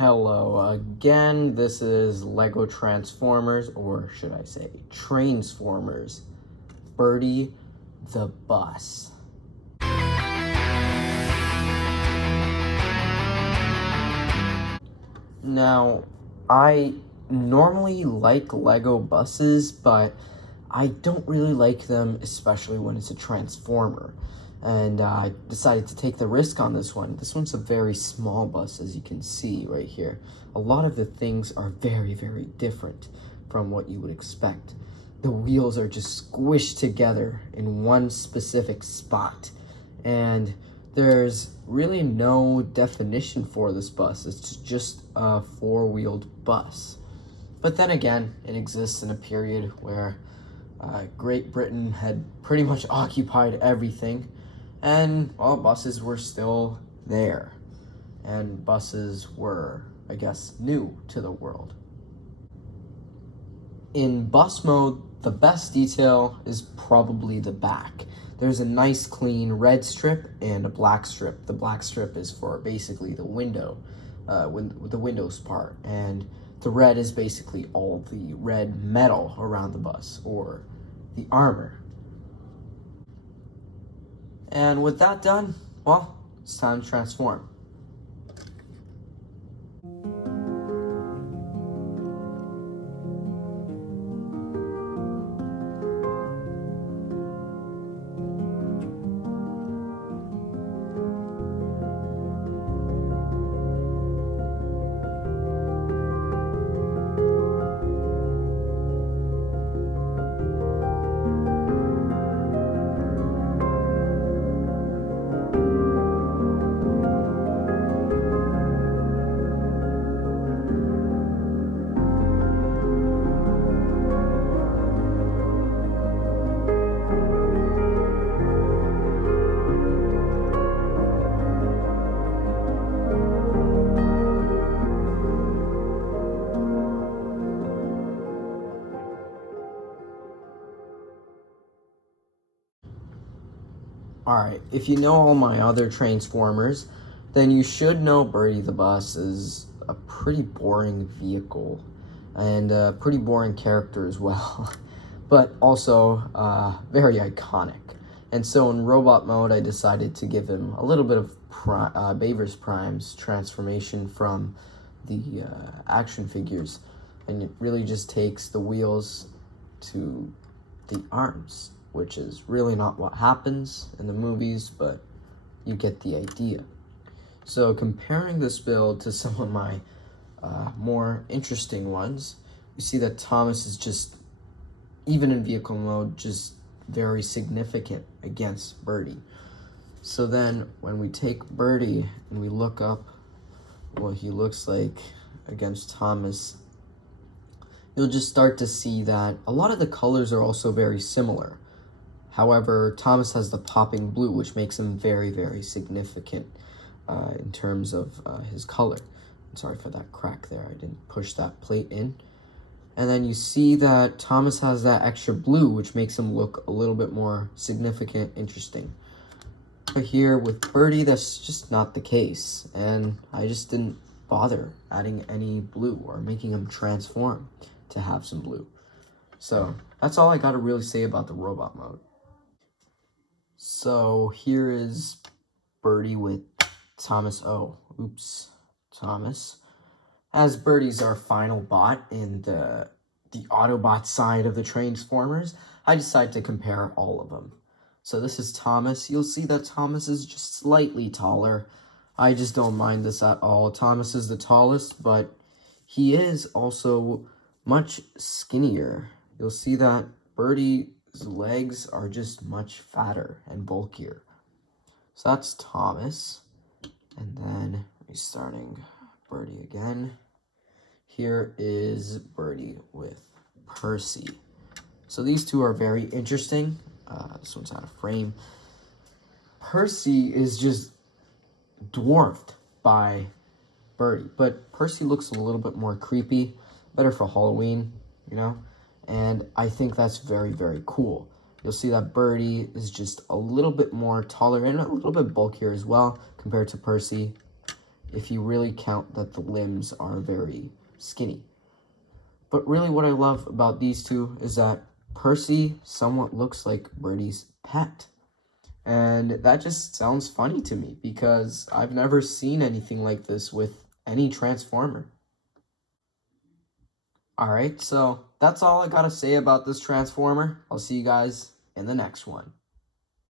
Hello again, this is Lego Transformers, or should I say Trainsformers, Birdie the Bus. Now, I normally like Lego buses, but I don't really like them, especially when it's a Transformer. And I decided to take the risk on this one. This one's a very small bus, as you can see right here. A lot of the things are very, very different from what you would expect. The wheels are just squished together in one specific spot. And there's really no definition for this bus. It's just a four-wheeled bus. But then again, it exists in a period where Great Britain had pretty much occupied everything. And, well, buses were still there. And buses were, I guess, new to the world. In bus mode, the best detail is probably the back. There's a nice clean red strip and a black strip. The black strip is for basically the window, the windows part. And the red is basically all the red metal around the bus, or the armor. And with that done, well, it's time to transform. Alright, if you know all my other Transformers, then you should know Birdie the Bus is a pretty boring vehicle, and a pretty boring character as well, but also very iconic. And so in robot mode, I decided to give him a little bit of Baver's Prime's transformation from the action figures, and it really just takes the wheels to the arms, which is really not what happens in the movies, but you get the idea. So comparing this build to some of my more interesting ones, you see that Thomas is just, even in vehicle mode, just very significant against Birdie. So then when we take Birdie and we look up what he looks like against Thomas, you'll just start to see that a lot of the colors are also very similar. However, Thomas has the popping blue, which makes him very, very significant in terms of his color. I'm sorry for that crack there. I didn't push that plate in. And then you see that Thomas has that extra blue, which makes him look a little bit more significant, interesting. But here with Birdie, that's just not the case. And I just didn't bother adding any blue or making him transform to have some blue. So that's all I got to really say about the robot mode. So here is Birdie with Thomas. Thomas. As Birdie's our final bot in the Autobot side of the Transformers, I decided to compare all of them. So this is Thomas. You'll see that Thomas is just slightly taller. I just don't mind this at all. Thomas is the tallest, but he is also much skinnier. You'll see that Birdie's legs are just much fatter and bulkier. So that's Thomas. And then restarting Birdie again. Here is Birdie with Percy. So these two are very interesting. This one's out of frame. Percy is just dwarfed by Birdie, but Percy looks a little bit more creepy, better for Halloween, you know? And I think that's very, very cool. You'll see that Birdie is just a little bit more taller and a little bit bulkier as well compared to Percy. if you really count that the limbs are very skinny. But really what I love about these two is that Percy somewhat looks like Birdie's pet. And that just sounds funny to me because I've never seen anything like this with any Transformer. Alright, so that's all I gotta say about this Transformer. I'll see you guys in the next one.